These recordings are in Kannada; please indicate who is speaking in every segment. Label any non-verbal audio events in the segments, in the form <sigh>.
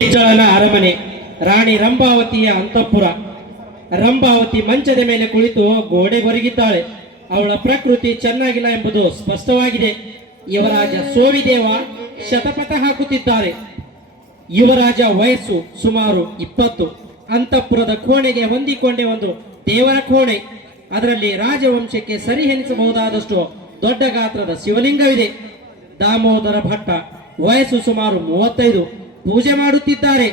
Speaker 1: ಅರಮನೆ, ರಾಣಿ ರಂಭಾವತಿಯ ಅಂತಃಪುರ. ರಂಭಾವತಿ ಮಂಚದ ಮೇಲೆ ಕುಳಿತು ಗೋಡೆ ಗೋಡೆಗೊರಗಿದ್ದಾಳೆ ಅವಳ ಪ್ರಕೃತಿ ಚೆನ್ನಾಗಿಲ್ಲ ಎಂಬುದು ಸ್ಪಷ್ಟವಾಗಿದೆ. ಯುವರಾಜ ಸೋವಿದೇವ ಶತಪಥ ಹಾಕುತ್ತಿದ್ದಾರೆ. ಯುವರಾಜ ವಯಸ್ಸು ಸುಮಾರು ಇಪ್ಪತ್ತು. ಅಂತಃಪುರದ ಕೋಣೆಗೆ ಹೊಂದಿಕೊಂಡೆ ಒಂದು ದೇವರ ಕೋಣೆ. ಅದರಲ್ಲಿ ರಾಜವಂಶಕ್ಕೆ ಸರಿ ಎನಿಸಬಹುದಾದಷ್ಟು ದೊಡ್ಡ ಗಾತ್ರದ ಶಿವಲಿಂಗವಿದೆ. ದಾಮೋದರ ಭಟ್ಟ, ವಯಸ್ಸು ಸುಮಾರು ಮೂವತ್ತೈದು. ಪೂಜೆ ಮಾಡುತ್ತಿದ್ದಾರೆ.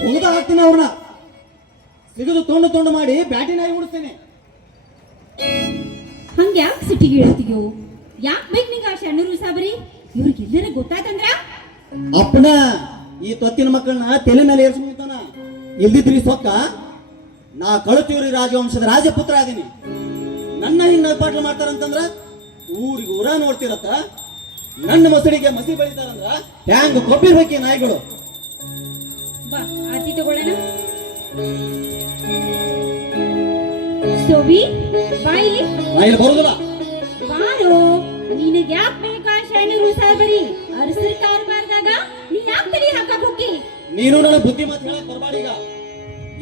Speaker 2: ಹೋಗದ ಹಾಕ್ತೀನಿ ಅವ್ರನ್ನ ಸಿಗದು ತೊಂಡು ತೊಂಡು ಮಾಡಿ ಬ್ಯಾಟಿ ನಾಯಿ ಉಡಿಸ್ತೇನೆ.
Speaker 3: ಹಂಗೆ ಯಾಕೆ ಸಿಟ್ಟಿಗೆ ಹೇಳ್ತೀಯೋ ಯಾಕೆ ಬೇಕು ನಿಂಗೆ ಆ ಶರಣರು ಸಾಬರಿ? ಇವ್ರಿಗೆಲ್ಲರ ಗೊತ್ತಾಯ್ತಂದ್ರ
Speaker 2: ಅಪ್ಪನ ಈ ತೊತ್ತಿನ ಮಕ್ಕಳನ್ನ ತಲೆ ಮೇಲೆ ಏರ್ಸ್ಕೊಂತಾನ ಇಲ್ದಿದ್ರಿ ಸೊಕ್ಕ? ನಾ ಕಳುತಿವ್ರಿ ರಾಜವಂಶದ ರಾಜಪುತ್ರ ಅದೀನಿ ನನ್ನ ಹಿಂಗ ಪಾಟ್ಲು ಮಾಡ್ತಾರಂತಂದ್ರ ಊರಿಗೆ ಊರ ನೋಡ್ತಿರತ್ತ? ನನ್ನ ಮೊಸಳಿಗೆ ಮಸಿ ಬೆಳಿತಾರಂದ್ರ ಹ್ಯಾಂಗ ಕೊಬ್ಬಿರ್ಬೇಕಿ ನಾಯಿಗಳು?
Speaker 3: ಬಾ ಆತಿ ತಗೊಳ್ಳೋಣ ಸೋಬಿ ಬಾ ಇಲ್ಲಿ.
Speaker 2: ನಾ ಇಲ್ಲಿ ಬರುದಿಲ್ಲ.
Speaker 3: ಬಾರೋ ನಿನಗೆ ಯಾಕೆ ಬೇಕಾ ಶರಣರು ಸಾಬರಿ ಅರಸರ ಕಾರ್ಬಾರ್ದಾಗ ನೀ ಯಾಕೆ ತಡಿ ಹಾಕಕ್ ಹೋಗಿ
Speaker 2: ನೀನು ನನ್ನ ಬುದ್ಧಿ ಮಾತು ಹೇಳಕ್ ಬರಬಾಡ ಈಗ.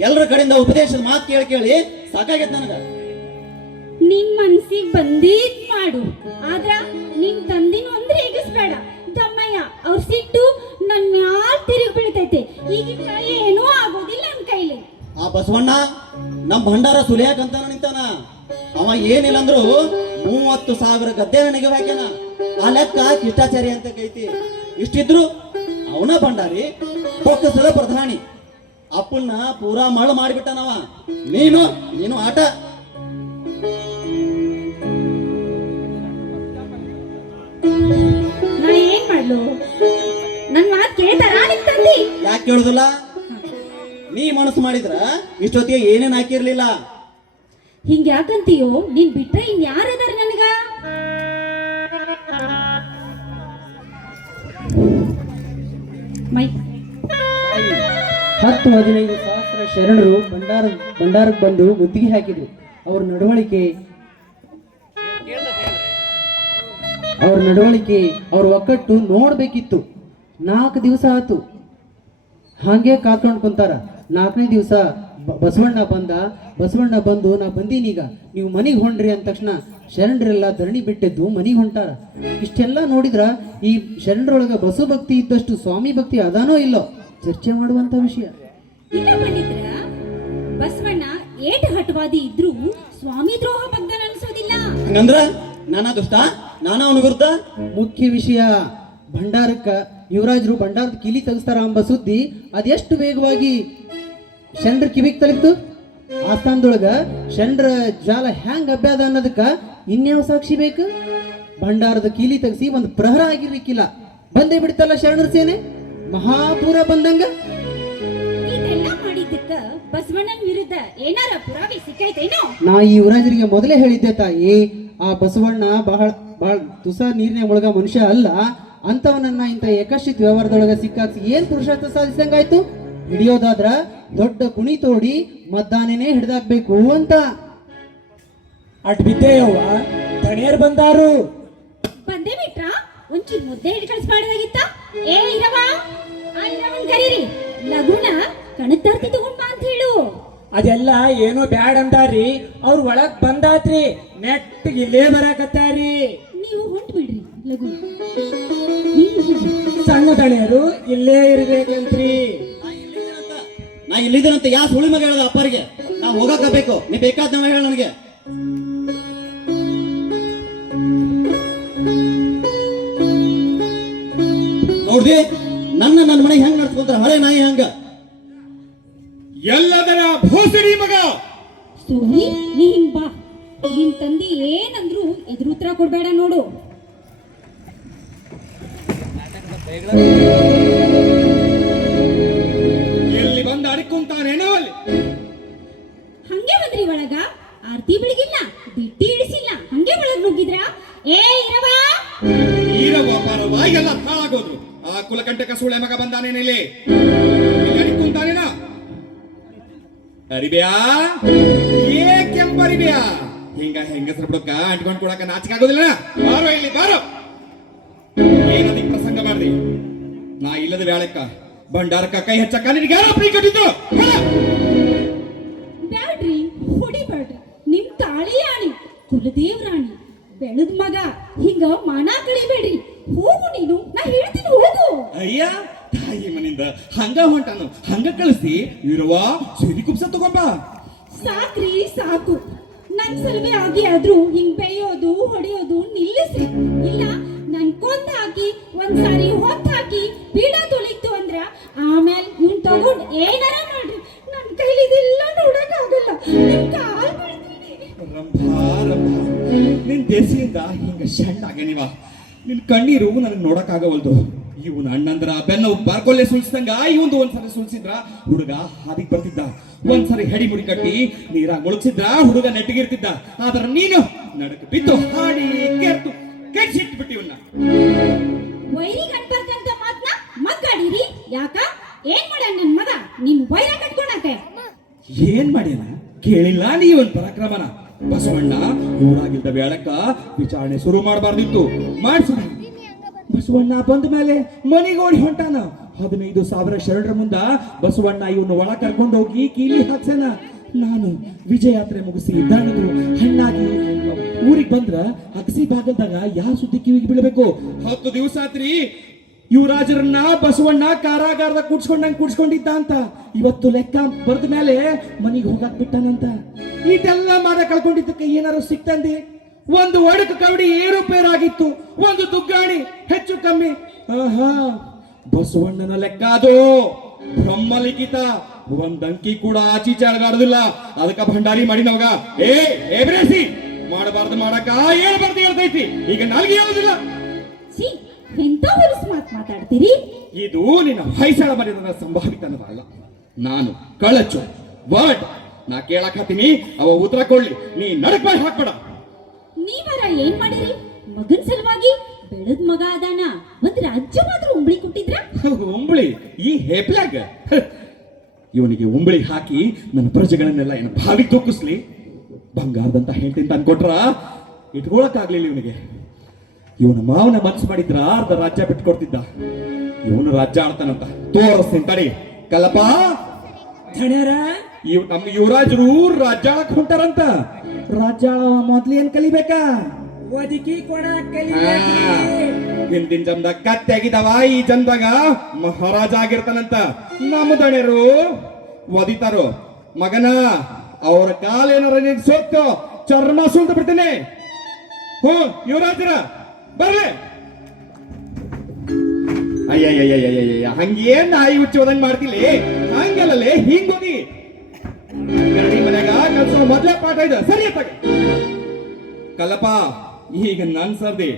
Speaker 2: ಎಲ್ಲರ ಕಡೆಯಿಂದ ಉಪದೇಶದ ಮಾತು ಕೇಳಿ ಕೇಳಿ ಸಾಕಾಗೈತೆ ನನಗ.
Speaker 3: ನಿನ್ ಮನ್ಸಿಗೆ ಬಂದಿದ್ ಮಾಡು. ಆದ್ರ ನಿನ್ ತಂದಿನ ಅಂದ್ರೆ ರೇಗಿಸ್ಬೇಡ ದಮ್ಮಯ್ಯ, ಅವ್ರ ಸಿಟ್ಟು ನನ್ ಮ್ಯಾಲ್ ತಿರುಗಿ ಬೀಳ್ತೈತೆ. ಈಗಿನ ಏನೂ ಆಗೋದಿಲ್ಲ ನನ್ ಕೈಲಿ.
Speaker 2: ಆ ಬಸವಣ್ಣ, ನಮ್ ಭಂಡಾರ ಸುಲಿಯಾಕ ಅಂತ ನಿಂತಾನ. ಅವ ಏನಿಲ್ಲ ಅಂದ್ರು ಮೂವತ್ತು ಸಾವಿರ ಗದ್ದೆ ನನಗೆ ಹಾಕ್ಯಾನ. ಆ ಲೆಕ್ಕ ಕಿಷ್ಟಾಚಾರಿ ಅಂತ ಕೈತಿ. ಇಷ್ಟಿದ್ರು ಅವನ ಭಂಡಾರಿ ಪ್ರಧಾನಿ. ಅಪ್ಪನ್ನ ಪೂರಾ ಮಳ ಮಾಡಿಬಿಟ್ಟನವ. ನೀನು ನೀನು ಆಟ.
Speaker 3: ಏನ್ ಮಾಡ್ಲು ನನ್ ಮಾತ್ ಕೇಳ್ತಾರ ನಿಮ್ ತಂದಿ.
Speaker 2: ಯಾಕೆ ಕೇಳುದಿಲ್ಲ? ನೀ ಮನಸ್ಸು ಮಾಡಿದ್ರ ಇಷ್ಟೊತ್ತಿಗೆ ಏನೇನ್ ಹಾಕಿರ್ಲಿಲ್ಲ?
Speaker 3: ಹಿಂಗ ಯಾಕಂತೀಯೋ? ನೀನ್ ಬಿಟ್ರೆ ಇನ್ ಯಾರದಾರ ನನಗ? ಮೈ
Speaker 4: ಹತ್ತು ಹದಿನೈದು ಸಹಸ್ರ ಶರಣರು ಭಂಡಾರ ಭಂಡಾರಕ್ಕೆ ಬಂದು ಗುತ್ತಿಗೆ ಹಾಕಿದ್ರು. ಅವ್ರ ನಡವಳಿಕೆ ಅವ್ರ ನಡವಳಿಕೆ ಅವ್ರ ಒಕ್ಕಟ್ಟು ನೋಡಬೇಕಿತ್ತು. ನಾಲ್ಕು ದಿವಸ ಆತು ಹಾಗೆ ಕಾತ್ಕೊಂಡು ಕುಂತಾರ. ನಾಲ್ಕನೇ ದಿವಸ ಬಸವಣ್ಣ ಬಂದ. ಬಸವಣ್ಣ ಬಂದು ನಾ ಬಂದೀನಿ ಈಗ. ನೀವು ಮನೆಗೆ ಹೊಂಡ್ರಿ ಅಂದ ತಕ್ಷಣ ಶರಣರೆಲ್ಲ ಧರಣಿ ಬಿಟ್ಟಿದ್ದು ಮನೆಗೆ ಹೊಂಟಾರ. ಇಷ್ಟೆಲ್ಲ ನೋಡಿದ್ರ ಈ ಶರಣರೊಳಗ ಬಸವ ಭಕ್ತಿ ಇದ್ದಷ್ಟು ಸ್ವಾಮಿ ಭಕ್ತಿ ಅದಾನೋ ಇಲ್ಲೋ? ಚರ್ಚೆ ಮಾಡುವಂತ ವಿಷಯ.
Speaker 3: ಬಸವಣ್ಣ ಏಟ್ ಹಟವಾದಿ ಇದ್ರು ಸ್ವಾಮಿ ದ್ರೋಹ ಭಕ್ತನ ಅನ್ಸೋದಿಲ್ಲ.
Speaker 2: ಹಂಗಂದ್ರ ನಾನಾ ದುಷ್ಟ? ನಾನಾ ಅವನ ವಿರುದ್ಧ
Speaker 4: ಮುಖ್ಯ ವಿಷಯ ಭಂಡಾರಕ್ಕ ಯುವರಾಜರು ಭಂಡಾರದ ಕಿಲಿ ತೆಗಿಸ್ತಾರ ಎಂಬ ಸುದ್ದಿ ಅದೆಷ್ಟು ವೇಗವಾಗಿ ಶಂಡ್ರ ಕಿವಿಗೆ ತಲುಪ್ತು? ಆಸ್ಥಾನದೊಳಗ ಶಂಡ್ರ ಜಾಲ ಹ್ಯಾಂಗ್ ಅಭ್ಯಾದ ಅನ್ನೋದಕ್ಕ ಇನ್ಯಾವ ಸಾಕ್ಷಿ ಬೇಕು? ಭಂಡಾರದ ಕೀಲಿ ತೆಗಿಸಿ ಒಂದು ಪ್ರಹರ ಆಗಿರ್ಲಿಕ್ಕಿಲ್ಲ. ಬಂದೇ ಬಿಡ್ತಲ್ಲ ಶರಣರ ಸೇನೆ? ಮಹಾಪೂರ ಬಂದಂಗ?
Speaker 3: ಇದೆಲ್ಲ ಮಾಡಿದ್ದಕ್ಕ ಬಸವಣ್ಣನ ವಿರುದ್ಧ ಏನಾರ ಪುರಾವೆ ಸಿಕ್ಕೈತೇನೋ
Speaker 4: ನಾ ಈ ಯುವರಾಜರಿಗೆ ಮೊದಲೇ ಹೇಳಿದ್ದೆ ತಾಯಿ ಆ ಬಸವಣ್ಣ ಬಹಳ ಬಹಳ ತುಸ ನೀರಿನ ಒಳಗ ಮನುಷ್ಯ ಅಲ್ಲ ಅಂತವನನ್ನ ಇಂಥ ಏಕಶಿತ್ ವ್ಯವಹಾರದೊಳಗ ಸಿಕ್ಕಾಸಿ ಏನ್ ಪುರುಷಾರ್ಥ ಸಾಧಿಸಂಗಾಯ್ತು? ಹಿಡಿಯೋದಾದ್ರ ದೊಡ್ಡ ಕುಣಿ ತೋಡಿ ಮದ್ದಾನೇನೆ ಹಿಡ್ದಾಕ್ಬೇಕು ಅಂತ.
Speaker 5: ಅಟ್ ಬಿದ್ದೇಯವ್ವ ತಣಿಯರ್ ಬಂದಾರು.
Speaker 3: ಬಂದೇ ಬಿಟ್ರಾ ಒಂಚೂರು ಮುದ್ದೆ ಹಿಡ್ ಕಳಿಸ್ಬಾರ್ದಾಗಿತ್ತ ಏ ಇರವ ಆ ಇರವನ್ ಕರೀರಿ. ಲಗುನ ಕಣತಾರ್ತಿ ತಗೊಂಡ್ ಬಾ ಅಂತ ಹೇಳು.
Speaker 5: ಅದೆಲ್ಲ ಏನೋ ಬ್ಯಾಡ್ ಅಂದಾರಿ ಅವ್ರ ಒಳಗ್ ಬಂದಾತ್ರಿ ನೆಟ್ ಇಲ್ಲೇ ಬರಾಕತ್ತಾರಿ
Speaker 3: ನೀವು ಹೊಂಟ್ ಬಿಡ್ರಿ. ಲಗು ನೀನು
Speaker 5: ಸಣ್ಣ ತಣಿಯರು ಇಲ್ಲೇ ಇರ್ಬೇಕಂತ್ರಿ.
Speaker 2: ನಾ ಇಲ್ಲಿದ್ದೀನಂತ. ಯಾ ಸುಳಿ ಮಗ ಹೇಳದ ಅಪ್ಪರಿಗೆ? ನಾ ಹೋಗಕ್ಕ ಬೇಕು ನೀ ಬೇಕಾದ ಹೇಳ ನನಗೆ. ನೋಡ್ರಿ ನನ್ನ ನನ್ನ ಮನೆಗೆ ಹೆಂಗ್ ನಡ್ಸ್ಕೊಂತಾರ? ಹಳೆ ನಾಯಿ ಹಂಗ.
Speaker 6: ಎಲ್ಲದರ ಭೋಸಡಿ ಮಗ.
Speaker 3: ಸೋನಿ ನೀ ಹಿಂಗ್ ಬಾ. ನಿನ್ ತಂದೆ ಏನಂದ್ರು ಎದುರು ಉತ್ತರ ಕೊಡ್ಬೇಡ ನೋಡು.
Speaker 6: ಎಲ್ಲಿ ಬಂದು ಅಡ್ಕೊಂತಾನೇನೋ ಅಲ್ಲಿ
Speaker 3: ಹಂಗೆ ಬಂದ್ರಿ ಒಳಗ ಆರ್ತಿ ಬೆಳಗಿಲ್ಲ ಬಿಟ್ಟಿ ಇಳಿಸಿಲ್ಲ ಹಂಗೆ ಒಳಗ್ ನುಗ್ಗಿದ್ರ? ಏ ಇರವ
Speaker 6: ಈರವ್ವ ಪಾರವ್ವ ಎಲ್ಲ ಹಾಳಾಗೋದ್ರು ಆ ಕುಲಕಂಟಕ ಸೂಳೆ ಮಗ ಬಂದಾನೇನಿಲ್ಲಿ ಅಡ್ಕೊಂತಾನೇನ ಅರಿಬ್ಯಾ? ಏ ಕೆಂಪರಿಬ್ಯಾ? ಹಿಂಗ ಹೆಂಗಸ್ರ ಬಿಡಕ್ಕ ಅಂಟ್ಕೊಂಡ್ ಕೊಡಕ ನಾಚಿಕೆ ಆಗೋದಿಲ್ಲ. ಬಾರೋ ಇಲ್ಲಿ ಬಾರೋ. ಏನದಿ ಪ್ರಸಂಗ ಮಾಡ್ದಿ. ನಾ ಇಲ್ಲದ ವ್ಯಾಳಕ್ಕ ಭಂಡಾರಕ್ಕ ಕೈ ಹಚ್ಚಕ್ಕ ನಿನಗೆ ಯಾರೋ ಪ್ರೀ ಕಟ್ಟಿದ್ರು.
Speaker 3: ಬ್ಯಾಡ್ರಿ ತಾಳಿ ನಿಮ್ ಕುಲದೇವ್ ರಾಣಿ ಬೆಳದ್ ಮಗ ಹಿಂಗ ಮಾನ ಕಳಿಬೇಡ್ರಿ. ಹೋಗು ನೀನು ನಾ ಹೇಳ್ತೀನಿ ಹೋಗು.
Speaker 6: ಅಯ್ಯ ತಾಯಿ ಮನಿಂದ ಹಂಗ ಹೊಂಟಾನು. ಹಂಗ ಕಳಿಸಿ ಇರುವ ಸಿರಿ ಕುಪ್ಸ ತಗೊಂಬ.
Speaker 3: ಸಾಕ್ರಿ ಸಾಕು. ನನ್ ಸಲುವೆ ಆಗಿ ಆದ್ರೂ ಹಿಂಗ್ ಬೇಯೋದು, ಹೊಡೆಯೋದು ನಿಲ್ಲಿಸಿ. ಇಲ್ಲ, ನನ್ ಕೊಂದ್ ಹಾಕಿ, ಒಂದ್ಸಾರಿ ಹೊತ್ತು ಹಾಕಿ ಪೀಡ ತೊಳಿತು ಅಂದ್ರ ಆಮೇಲೆ ಇವ್ನ್ ತಗೊಂಡ್ ಏನಾರ ಮಾಡ್ರಿ. ನನ್ ಕೈಲಿ ಇದೆಲ್ಲ ನೋಡಕ್ ಆಗಲ್ಲ
Speaker 6: ರಂಭಾ ರಂಭಾ ನಿನ್ ದೇಸಿಯಿಂದ ಹಿಂಗ ಶಣ್ಣ ಆಗ್ಯಾನಿವ ನಿನ್ ಕಣ್ಣೀರು ನನಗೆ ನೋಡಕ್ಕಾಗವಲ್ದು. ಇವನ ಅಣ್ಣಂದ್ರ ಬೆನ್ನ ಬಾರ್ಕೊಲ್ಲೆ ಸುಲ್ಸಿದಂಗ ಇವಂದು ಒಂದ್ಸರಿ ಸುಲ್ಸಿದ್ರ ಹುಡುಗ ಹಾದಿಗ್ ಬರ್ತಿದ್ದ. ಒಂದ್ಸರಿ ಹೆಡಿ ಮುಡಿ ಕಟ್ಟಿ ನೀರಾಗ ಮುಳುಗ್ಸಿದ್ರ ಹುಡುಗ ನೆಟ್ಟಿಗಿರ್ತಿದ್ದ ಆದ್ರ ನೀನು ನಡಕ ಬಿದ್ದು ಹಾಡಿ ಕೆರ್ತು ಕೆಡ್ಸಿಟ್ಬಿಟ್ಟು ಇವನ್ನ.
Speaker 3: ವೈರಿ ಗಣಪರ್ಕಂತ ಮಾತ್ನ ಮಗ್ಗಾಡಿರಿ. ಯಾಕ? ಏನ್ ಮಾಡ್ಯಾನ ನನ್ ಮಗ? ನಿಮ್ ವೈರ ಕಟ್ಕೊಳಕ್ಕೆ
Speaker 6: ಏನ್ ಮಾಡ್ಯಾನ? ಕೇಳಿಲ್ಲ ನೀವನ್ ಪರಾಕ್ರಮನ. ಬಸವಣ್ಣ ಊರಾಗಿದ್ದ ಬೇಳಕ್ಕ ವಿಚಾರಣೆ ಶುರು ಮಾಡಬಾರ್ದಿತ್ತು. ಮಾಡ್ಸಿದ ಬಸವಣ್ಣ ಬಂದ ಮೇಲೆ ಮನೆಗೆ ಓಡಿ ಹೊಂಟಾನ. ಹದಿನೈದು ಸಾವಿರ ಶರಣರ ಮುಂದ ಬಸವಣ್ಣ ಇವನು ಒಳ ಕರ್ಕೊಂಡು ಹೋಗಿ ಕೀಲಿ ಹಾಕ್ಸನ ನಾನು ವಿಜಯಾತ್ರೆ ಮುಗಿಸಿ ದಣದು ಹಣ್ಣಾಗಿ ಊರಿಗೆ ಬಂದ್ರ ಅಗಸಿ ಭಾಗದಾಗ ಯಾರ ಸುದ್ದಿ ಕಿವಿಗೆ ಬೀಳ್ಬೇಕು? ಹತ್ತು ದಿವಸ ಆತ್ರಿ ಯುವರಾಜರನ್ನ ಬಸವಣ್ಣ ಕಾರಾಗಾರದ ಕೂಡ್ಸ್ಕೊಂಡಂಗ್ ಕೂಡ್ಸ್ಕೊಂಡಿದ್ದ ಅಂತ. ಇವತ್ತು ಲೆಕ್ಕ ಬರ್ದ ಮೇಲೆ ಮನೆಗೆ ಹೋಗಾಕ್ ಬಿಟ್ಟಾನಂತ. ಇದೆಲ್ಲ ಮಾಡ ಕಳ್ಕೊಂಡಿದ್ದಕ್ಕೆ ಏನಾರು ಸಿಕ್ತಂದಿ? ಒಂದು ಒಡಕು ಕವಡಿ ಏರುಪೇರಾಗಿತ್ತು. ಒಂದು ದುಗ್ಗಾಣಿ ಹೆಚ್ಚು ಕಮ್ಮಿ. ಆಹಾ ಬಸವಣ್ಣನ ಲೆಕ್ಕ ಅದು. ಬ್ರಹ್ಮಲಿಖಿತ. ಒಂದ್ ಅಂಕಿ ಕೂಡ ಆಚೀಚೆ ಅಡಗಾಡುದಿಲ್ಲ ಅದಕ್ಕ ಭಂಡಾರಿ ಮಾಡಿ ನಮಗ ಏ ಏಬ್ರೇಸಿ ಮಾಡಬಾರ್ದು ಮಾಡಕ ಹೇಳ್ಬಾರ್ದು ಹೇಳ್ತೈತಿ. ಈಗ ನಾಲ್ಗೆ ಹೇಳುದಿಲ್ಲ.
Speaker 3: ಎಂತ ಮಾತ್ ಮಾತಾಡ್ತೀರಿ?
Speaker 6: ಇದು ನಿನ್ನ ಹೊಯ್ಸಳ ಮರ್ಯಾದ ಸಂಭಾವಿತನವಲ್ಲ ನಾನು ಕಳಚು ವರ್ಡ್. ನಾ ಕೇಳಕ್ ಹತ್ತೀನಿ. ಅವ ಉತ್ತರ ಕೊಡ್ಲಿ. ನೀ ನಡಕ್ ಮಾಡಿ ಹಾಕ್ಬೇಡ.
Speaker 3: ನೀವರ ಏನ್ ಮಾಡಿರಿ? ಮಗನ್ ಸಲುವಾಗಿ ಬೆಳದ್ ಮಗ ಅದಾನ. ಒಂದ್ ರಾಜ್ಯ ಮಾತ್ರ ಉಂಬಳಿ ಕೊಟ್ಟಿದ್ರ?
Speaker 6: ಉಂಬಳಿ. ಈ ಹೇಪ್ಲಾಗ. ಇವನಿಗೆ ಉಂಬಳಿ ಹಾಕಿ ನನ್ನ ಪ್ರಜೆಗಳನ್ನೆಲ್ಲ ಏನು ಭಾವಿ ತೊಕ್ಕಿಸ್ಲಿ ಬಂಗಾರದಂತ ಹೆಂಡತಿ ತಂದ್ಕೊಟ್ರ ಇಟ್ಕೊಳಕ್ಕಾಗ್ಲಿಲ್ಲ ಇವನಿಗೆ. ಇವನ ಮಾವನ ಮನ್ಸು ಮಾಡಿದ್ರ ಅರ್ಧ ರಾಜ್ಯ ಬಿಟ್ಕೊಡ್ತಿದ್ದ. ಇವನು ರಾಜ್ಯ ಆಡ್ತಾನಂತ. ತೋರಿಸ್ತೀನಿ ತಡಿ. ಕಲ್ಲಪ್ಪ.
Speaker 5: ಧಣ್ಯರ
Speaker 6: ಇವ್ ನಮ್ಮ ಯುವರಾಜರು ರಾಜ್ಯ ಆಳಕ್ ಹೊಂಟಾರಂತ. ರಾಜ್ಯ ಆಳೋ ಮೊದ್ಲು ಏನ್ ಕಲಿಬೇಕಾ?
Speaker 5: ಒದಕಿ ಕೊಡ
Speaker 6: ಹಿಂದಿನ ಜನ್ಮದಾಗ ಕತ್ತೆಗಿದವ ಈ ಜನ್ಮದಾಗ ಮಹಾರಾಜ ಆಗಿರ್ತಾನಂತ. ನಮ್ಮ ದಣರು ಒದಿತಾರು. ಮಗನ ಅವರ ಕಾಲೇನಾರ ನೀನ್ ಸೋತ್ತು ಚರ್ಮ ಸುಲ್ತ ಬಿಡ್ತೇನೆ. ಹ್ಞೂ ಯುವರಾಜರ ಅಯ್ಯ ಅಯ್ಯಯ್ಯಯ್ಯಯ್ಯಯ್ಯ ಹಂಗೇನ್ ನಾಯಿ ಹುಚ್ಚಿ ಹೋದಂಗ್ ಮಾಡ್ತಿಲಿ? ಹಂಗಲ್ಲೇ ಹಿಂಗ್ ಗರಡಿ ಮನ್ಯಾಗ ಕಲ್ಸೋ ಮೊದ್ಲ ಪಾಠ ಇದೆ. ಸರಿ ಅತ್ತಾಗ ಕಲ್ಲಪ್ಪ, ಈಗ ನನ್ ಸರ್ದಿ.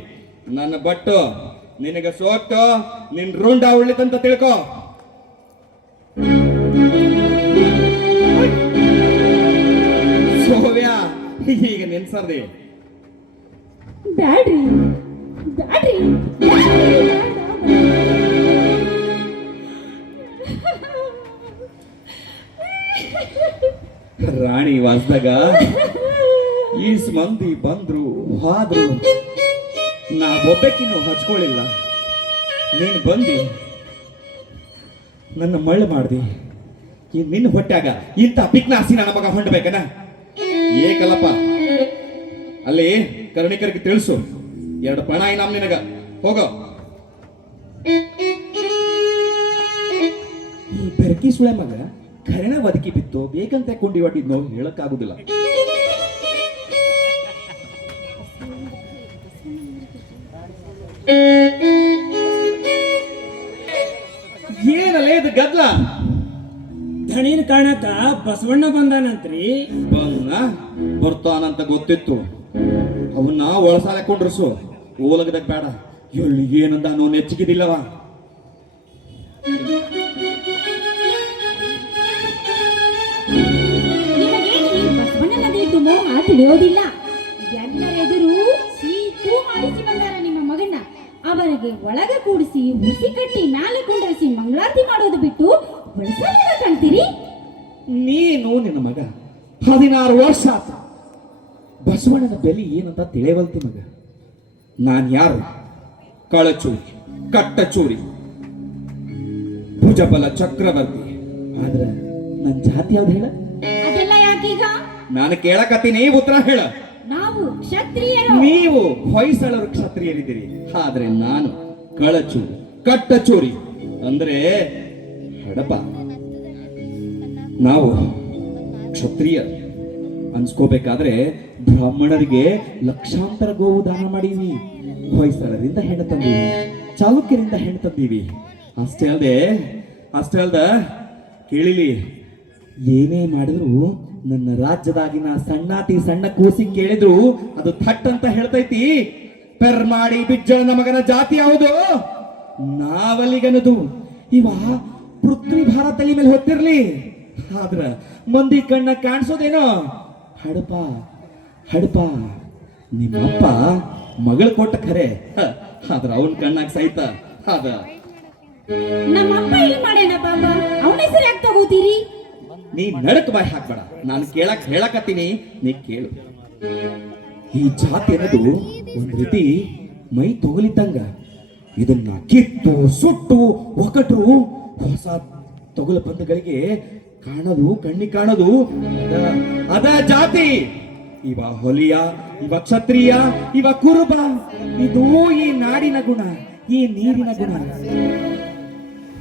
Speaker 6: ನನ್ನ ಬಟ್ಟು, ನಿನಗೆ ಸೋಟ ನಿನ್ ರುಂಡ ಉಳಿತಂತ ತಿಳ್ಕೊ. ಸೋವ್ಯ, ಈಗ ನಿನ್ ಸರ್ದಿ.
Speaker 3: ಬ್ಯಾಡ್ರಿ. ಬ್ಯಾಡ್ರಿ.
Speaker 6: ರಾಣಿ ವಾಸದಾಗ ಈಸ್ ಮಂದಿ ಬಂದ್ರು, ಹಾದ್ರು, ನಾ ಒಬ್ಬಕ್ಕಿನ್ನು ಹಚ್ಕೊಳ್ಳಿಲ್ಲ. ನೀನು ಬಂದಿ, ನನ್ನ ಮಳ್ಳು ಮಾಡ್ದಿ. ಈ ನಿನ್ನ ಹೊಟ್ಯಾಗ ಇಂಥ ಪಿಕ್ನಾಸಿ ನನ್ನ ಮಗ ಹೊಂಡ್ಬೇಕನ? ಏಕಲ್ಲಪ್ಪ ಅಲ್ಲಿ ಕರ್ಣಿಕರಿಗೆ ತಿಳಿಸು. ಎರಡು ಪಣ ಇನಾಮ್ ನಿನಗ. ಹೋಗೋ. ಈ ಬೆರಕಿ ಸುಳೆ ಮಗ ಕರೆಣ ಬದುಕಿ ಬಿತ್ತು. ಬೇಕಂತೆ ಕುಂಡಿ ಹೊಟ್ಟಿದ್ನೋ ಹೇಳಕ್ಕಾಗುದಿಲ್ಲ. ಏನಲ್ಲೇ ಇದು ಗದ್ಲ?
Speaker 5: ಧಣಿನ ಕಾಣಕ ಬಸವಣ್ಣ ಬಂದಾನಂತ್ರಿ.
Speaker 6: ಬಂದ ಬರ್ತಾನಂತ ಗೊತ್ತಿತ್ತು. ಅವನ್ನ ಒಳಸಾಲೆ ಕೊಂಡ್ರಸು. ಓಲಗದಾಗ ಬೇಡ. ಎಳ್ಳಿ ಏನಂದ ಅನ್ನೋ ನೆಚ್ಚಿಗಿದಿಲ್ಲವ.
Speaker 3: ತಿಳಿಯೋದಿಲ್ಲ ಎಲ್ಲರೆದುರು ಸೀತು ಮಾಡಿಸಿ ಬಂದಾರ ನಿಮ್ಮ ಮಗನ್ನ ಅವರಿಗೆ ಒಳಗೆ ಕೂಡಿಸಿ ಹುಸಿ ಕಟ್ಟಿ ಮ್ಯಾಲೆ ಕುಂಡರಿಸಿ ಮಂಗಳಾರತಿ ಮಾಡೋದು ಬಿಟ್ಟು ಕಾಣ್ತೀರಿ?
Speaker 6: ನೀನು ನಿನ್ನ ಮಗ. ಹದಿನಾರು ವರ್ಷ ಆತ. ಬಸವಣ್ಣನ ಬೆಲೆ ಏನಂತ ತಿಳಿಯವಲ್ತಿ ಮಗ. ನಾನ್ ಯಾರು? ಕಳಚೂರಿ ಕಟ್ಟ ಚೂರಿ ಭುಜಬಲ ಚಕ್ರವರ್ತಿ. ಆದ್ರೆ ನನ್ನ ಜಾತಿ ಯಾವ್ದು ಹೇಳ? ನಾನು ಕೇಳಕತ್ತೀನಿ ಉತ್ತರ ಹೇಳ.
Speaker 3: ನಾವು ಕ್ಷತ್ರಿಯರು.
Speaker 6: ನೀವು ಹೊಯ್ಸಳರು ಕ್ಷತ್ರಿಯರಿದ್ದೀರಿ. ಆದ್ರೆ ನಾನು ಕಳಚು ಕಟ್ಟಚೂರಿ. ಅಂದ್ರೆ ಹಡಪ. ನಾವು ಕ್ಷತ್ರಿಯ ಅನ್ಸ್ಕೋಬೇಕಾದ್ರೆ ಬ್ರಾಹ್ಮಣರಿಗೆ ಲಕ್ಷಾಂತರ ಗೋವು ದಾನ ಮಾಡೀವಿ. ಹೊಯ್ಸಳರಿಂದ ಹೆಣ್ಣು ತಂದೀವಿ. ಚಾಲುಕ್ಯರಿಂದ ಹೆಣ್ಣು ತಂದೀವಿ. ಅಷ್ಟೇ ಅಲ್ಲದೆ ಅಷ್ಟೇ ಅಲ್ದ ಕೇಳಿಲಿ ಏನೇ ಮಾಡಿದ್ರು ನನ್ನ ರಾಜ್ಯದಾಗಿನ ಸಣ್ಣಾತಿ ಸಣ್ಣ ಕೂಸಿ ಕೇಳಿದ್ರು ಅದು ಥಟ್ ಅಂತ ಹೇಳ್ತೈತಿ. ಪೆರ್ಮಾಡಿ ಬಿಜ್ಜಳನ ಮಗನ ಜಾತಿ ಯಾವುದು? ನಾವಲ್ಲಿಗನದು ಇವ ಪೃಥ್ವಿ ಭಾರತ ಮೇಲೆ ಹೊತ್ತಿರ್ಲಿ. ಆದ್ರ ಮಂದಿ ಕಣ್ಣ ಕಾಣಿಸೋದೇನೋ? ಹಡಪ ಹಡಪ. ನಿಮ್ಮಪ್ಪ ಮಗಳು ಕೊಟ್ಟ ಖರೆ ಆದ್ರ ಅವನ್ ಕಣ್ಣಾಗ ಸಹಿತ. ಅದ
Speaker 3: ನಮ್ಮಪ್ಪ ಏನ್ ಮಾಡ್ಯಾನ
Speaker 6: ನೀ ನಡಕ್ ಬಾಯ್ ಹಾಕ್ಬೇಡ. ನಾನು ಕೇಳಕ್ ಹೇಳಕತ್ತೀನಿ, ನೀ ಕೇಳು. ಈ ಜಾತಿ ಅನ್ನೋದು ಒಂದ್ ರೀತಿ ಮೈ ತೊಗಲಿದ್ದಂಗ. ಇದನ್ನ ಕಿತ್ತು, ಸುಟ್ಟು ಒಕಟ್ರು ಹೊಸ ತೊಗಲ ಬಂದಗಳಿಗೆ ಕಾಣದು ಕಣ್ಣಿ ಕಾಣದು, ಅದ- ಜಾತಿ. ಇವ ಹೊಲಿಯ, ಇವ ಕ್ಷತ್ರಿಯ, ಇವ ಕುರುಬ. ಇದು ಈ ನಾಡಿನ ಗುಣ, ಈ ನೀರಿನ ಗುಣ.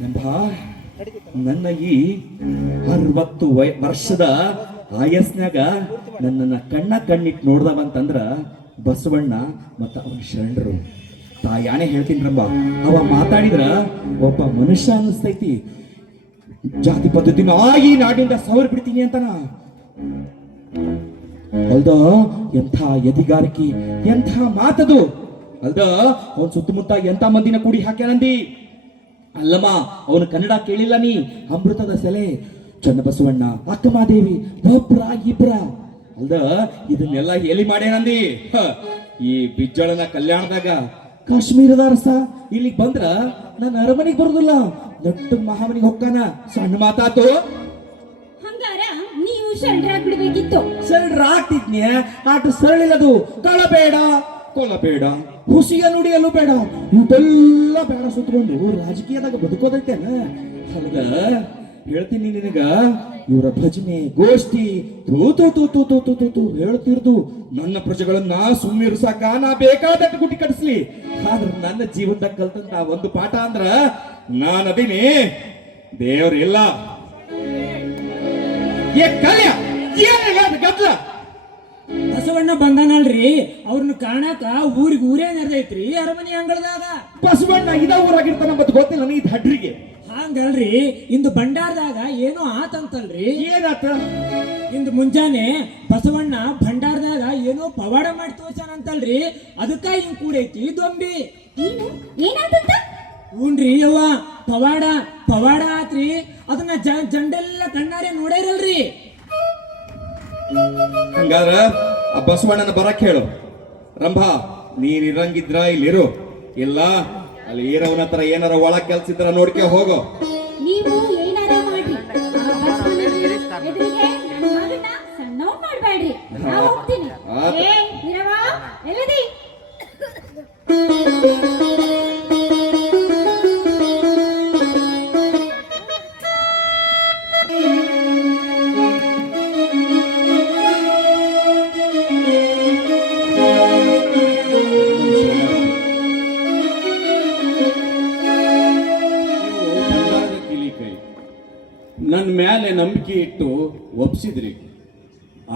Speaker 6: ಎಂಬ ನನ್ನ ಈ ಅರವತ್ತು ವಯ, ವರ್ಷದ ಆಯಸ್ನಾಗ ನನ್ನನ್ನ ಕಣ್ಣ ಕಣ್ಣಿಟ್ಟು ನೋಡ್ದವಂತಂದ್ರ ಬಸವಣ್ಣ ಮತ್ತ ಅವನ ಶರಣರು. ತಾಯಾಣೆ ಹೇಳ್ತೀನಿ ರಂಬ ಅವ ಮಾತಾಡಿದ್ರ ಒಬ್ಬ ಮನುಷ್ಯ ಅನ್ನಿಸ್ತೈತಿ ಜಾತಿ ಪದ್ಧತಿನ ಆಗಿ ನಾಡಿಂದ ಸವರ್ ಬಿಡ್ತೀನಿ ಅಂತನ. ಅಲ್ದ ಎಂಥ ಎದಿಗಾರಿಕೆ, ಎಂಥ ಮಾತದು. ಅಲ್ದ ಅವನ್ ಸುತ್ತಮುತ್ತ ಎಂಥ ಮಂದಿನ ಕೂಡಿ ಹಾಕ್ಯಾನಂದಿ? ಅಲ್ಲಮ್ಮ ಅವನು ಕನ್ನಡ ಕೇಳಿಲ್ಲ ನೀ. ಅಮೃತದ ಸೆಲೆ. ಚನ್ನಬಸವಣ್ಣ ಅಕ್ಕಮಾದೇವಿ ಒಬ್ರ ಇಬ್ರ. ಅಲ್ದ ಇದನ್ನೆಲ್ಲ ಹೇಳಿ ಮಾಡ್ಯಾನಂದಿ ಈ ಬಿಜ್ಜಳನ ಕಲ್ಯಾಣದಾಗ. ಕಾಶ್ಮೀರದ ಅರಸ. ಇಲ್ಲಿಗೆ ಬಂದ್ರ ನಾನು ಅರಮನೆಗೆ ಬರುದಿಲ್ಲ. ದೊಡ್ಡ ಮಹಾಮನಿಗೆ ಹೊಕ್ಕಾನ. ಸಣ್ಣ ಮಾತಾತು.
Speaker 3: ಹಂಗಾರ ನೀವು
Speaker 6: ಆಟ ಸರಳಿಲ್ಲದು. ಕಳಬೇಡ. ಕೊಲ್ಲಬೇಡ. ಹುಸಿಯ ನುಡಿಯಲು ಬೇಡ. ಇದೆಲ್ಲ ಬೇಡ ಸುತ್ತಕೊಂಡು ರಾಜಕೀಯದಾಗ ಬದುಕೋದೈತೇನ ಹೌದ? ಹೇಳ್ತೀನಿ ನಿನಗ. ಇವರ ಭಜನೆ, ಗೋಷ್ಠಿ, ತೂ ತೂ ತೂ ತೂ ತೂ ಹೇಳ್ತಿರ್ದು. ನನ್ನ ಪ್ರಜೆಗಳನ್ನ ಸುಮ್ಮಿರ್ಸಾಕ ನಾ ಬೇಕಾದಟ್ಟು ಗುಟಿ ಕಟ್ಸ್ಲಿ. ಆದ್ರೆ ನನ್ನ ಜೀವನದಾಗ ಕಲ್ತಂತ ಒಂದು ಪಾಠ ಅಂದ್ರ, ನಾನದೀನಿ. ದೇವ್ರಿಲ್ಲ. ಏ ಕಲ್ಯ ಏನಿಲ್ಲ ಗದ್ಲ.
Speaker 5: ಬಸವಣ್ಣ ಬಂದನಲ್ರಿ. ಅವ್ರನ್ನ ಕಾಣಾಕ ಊರಿಗೆ ಊರೇ ನಡೆದೈತ್ರಿ ಅರಮನೆ ಅಂಗಳದಾಗ.
Speaker 6: ಬಸವಣ್ಣ ಇದ ಊರಾಗಿರ್ತಾನ ಮತ್ತೆ ಗೊತ್ತಿಲ್ಲ ನನಗೆ ಇದು ಹಡ್ರಿಗೆ
Speaker 5: ಹಂಗಲ್ರಿ ಇಂದು ಭಂಡಾರದಾಗ ಏನೋ ಆತಂತಲ್ರಿ.
Speaker 6: ಏನಾತ?
Speaker 5: ಇಂದು ಮುಂಜಾನೆ ಬಸವಣ್ಣ ಭಂಡಾರದಾಗ ಏನೋ ಪವಾಡ ಮಾಡಿ ತೋರ್ಸಾನಂತಲ್ರಿ ಅದಕ್ಕ ಹಿಂಗ್ ಕೂಡೈತಿ ದೊಂಬಿ.
Speaker 3: ಏನು? ಏನಾದಂತ
Speaker 5: ಯವ್ವ ಪವಾಡ ಪವಾಡ ಆತ್ರಿ. ಅದನ್ನ ಜ ಜಂಡೆಲ್ಲ ಕಣ್ಣಾರೆ ನೋಡೇರಲ್ರಿ.
Speaker 6: ಹಂಗಾರ ಆ ಬಸವಣ್ಣನ ಬರಕ್ ಹೇಳು ರಂಭಾ ನೀನ್ ಇರಂಗಿದ್ರ ಇಲ್ಲಿರು. ಇಲ್ಲ ಅಲ್ಲಿ ಈರವನ ಹತ್ರ ಏನಾರ ಒಳ ಕೆಲ್ಸ ಇದ್ರ ನೋಡ್ಕೆ ಹೋಗೋ.
Speaker 3: ನೀವು ಏನಾರ ಮಾಡ್ಬೇಡ್ರಿ. ಹೋಗ್ತೀನಿ.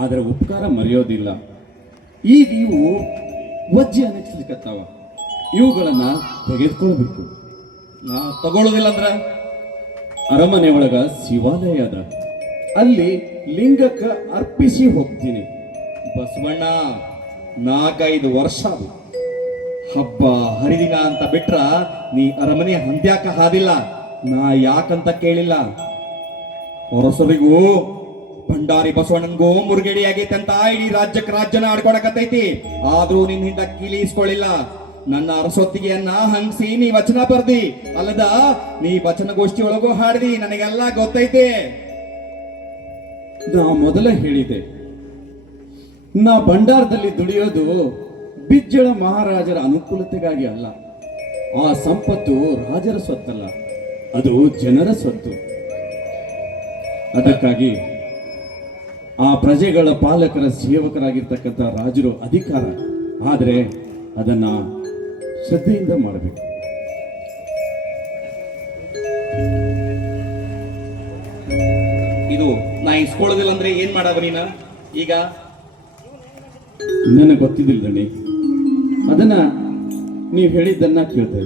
Speaker 7: ಆದರೆ ಉಪಕಾರ ಮರೆಯೋದಿಲ್ಲ. ಈಗ ಇವು ವಜ್ಜೆ ಅನಿಸ್ಲಿಕ್ಕತ್ತಾವ ಇವುಗಳನ್ನು ತೆಗೆದುಕೊಳ್ಬೇಕು
Speaker 6: ನಾ ತಗೊಳ್ಳೋದಿಲ್ಲ ಅಂದ್ರೆ?
Speaker 7: ಅರಮನೆ ಒಳಗ ಶಿವಾಲಯ ಅದ. ಅಲ್ಲಿ ಲಿಂಗಕ್ಕ ಅರ್ಪಿಸಿ ಹೋಗ್ತೀನಿ.
Speaker 6: ಬಸವಣ್ಣ, ನಾಲ್ಕೈದು ವರ್ಷ. ಹಬ್ಬ, ಹರಿದಿನ ಅಂತ ಬಿಟ್ರ ನೀ ಅರಮನೆ ಹಂತ್ಯಾಕ ಹಾದಿಲ್ಲ. ನಾ ಯಾಕಂತ ಕೇಳಿಲ್ಲ. ಹೊರಸರಿಗೂ ಭಂಡಾರಿ ಬಸವಣ್ಣನ್ಗೂ ಮುರುಗೇಡಿ ಆಗೈತೆ ಅಂತ ಇಡೀ ರಾಜ್ಯಕ್ಕೆ ರಾಜ್ಯನ ಆಡ್ಕೊಡಕತ್ತೈತಿ ಆದ್ರೂ ನಿನ್ ಹಿಂದ ಕಿಲಿಸ್ಕೊಳ್ಳಿಲ್ಲ. ನನ್ನ ಅರಸೊತ್ತಿಗೆಯನ್ನ ಹಂಗ್ಸಿ ನೀ ವಚನ ಬರ್ದಿ. ಅಲ್ಲದ, ನೀ ವಚನಗೋಷ್ಠಿ ಒಳಗೂ ಹಾಡ್ದಿ, ನನಗೆಲ್ಲ ಗೊತ್ತೈತೆ.
Speaker 7: ನಾ ಮೊದಲ ಹೇಳಿದೆ. ನಾ ಭಂಡಾರದಲ್ಲಿ ದುಡಿಯೋದು ಬಿಜ್ಜಳ ಮಹಾರಾಜರ ಅನುಕೂಲತೆಗಾಗಿ ಅಲ್ಲ. ಆ ಸಂಪತ್ತು ರಾಜರ ಸ್ವತ್ತಲ್ಲ. ಅದು ಜನರ ಸ್ವತ್ತು. ಅದಕ್ಕಾಗಿ ಆ ಪ್ರಜೆಗಳ ಪಾಲಕರ ಸೇವಕರಾಗಿರ್ತಕ್ಕಂಥ ರಾಜರು ಅಧಿಕಾರ. ಆದರೆ ಅದನ್ನು ಶ್ರದ್ಧೆಯಿಂದ ಮಾಡಬೇಕು.
Speaker 6: ಇದು ನಾ ಇಸ್ಕೊಳ್ಳೋದಿಲ್ಲ ಅಂದ್ರೆ ಏನ್ ಮಾಡವ ನೀನ? ಈಗ?
Speaker 7: ನನಗೆ ಗೊತ್ತಿದ್ದಿಲ್ಲ ಅದನ್ನ ನೀವು ಹೇಳಿದ್ದನ್ನ ಕೇಳ್ತಾ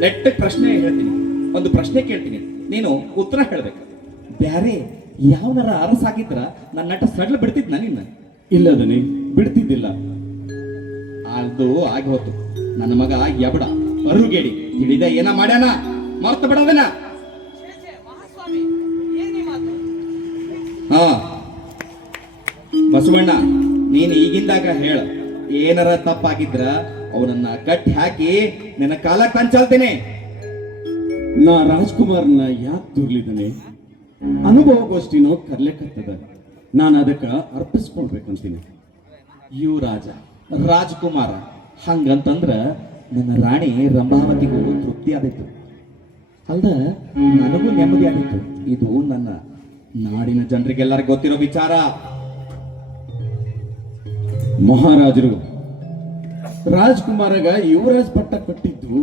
Speaker 6: ನೆಟ್ಟ ಪ್ರಶ್ನೆ ಹೇಳ್ತೀನಿ. ಒಂದು ಪ್ರಶ್ನೆ ಕೇಳ್ತೀನಿ. ನೀನು ಉತ್ತರ ಹೇಳ್ಬೇಕು. ಬ್ಯಾರೆ ಯಾವನಾರ ಅರಸಾಗಿದ್ರ ನನ್ನ ನಟ ಸಡ್ಲ ಬಿಡ್ತಿದ್ನ ನಿನ್ನ?
Speaker 7: ಇಲ್ಲ ದನಿ ಬಿಡ್ತಿದ್ದಿಲ್ಲ.
Speaker 6: ಅದು ಆಗಿ ಹೋತು. ನನ್ನ ಮಗ ಎಬಡ ಅರುಗೇಡಿ ತಿಳಿದ ಏನ ಮಾಡ್ಯಾನ? ಮರ್ತ ಬಿಡದನ? ಹಾ. ಬಸವಣ್ಣ ನೀನ್ ಈಗಿಂದಾಗ ಹೇಳ ಏನಾರ ತಪ್ಪಾಗಿದ್ರ ಅವನನ್ನ ಕಟ್ಟಿ ಹಾಕಿ ನನ್ನ ಕಾಲ ಕಂಚಾಲ್ತೇನೆ
Speaker 7: ನಾ ರಾಜ್ಕುಮಾರ್ನ ಯಾಕೆ ದುರ್ಲಿದ್ದಾನೆ? ಅನುಭವಗೋಷ್ಠಿನೋ ಕರ್ಲೆಕತ್ತದ ನಾನು ಅದಕ್ಕೆ ಅರ್ಪಿಸ್ಕೊಳ್ಬೇಕಂತೀನಿ.
Speaker 6: ಯುವರಾಜ, ರಾಜ್ಕುಮಾರ, ಹಂಗಂತಂದ್ರ ನನ್ನ ರಾಣಿ ರಂಭಾವತಿಗೂ ತೃಪ್ತಿ ಆದಿತ್ತು ಅಲ್ದ ನನಗೂ ನೆಮ್ಮದಿ ಆದಿತ್ತು ಇದು ನನ್ನ ನಾಡಿನ ಜನರಿಗೆಲ್ಲರಿಗೂ ಗೊತ್ತಿರೋ ವಿಚಾರ.
Speaker 7: ಮಹಾರಾಜರು ರಾಜ್ಕುಮಾರಗ ಯುವರಾಜ್ ಪಟ್ಟ ಕಟ್ಟಿದ್ದು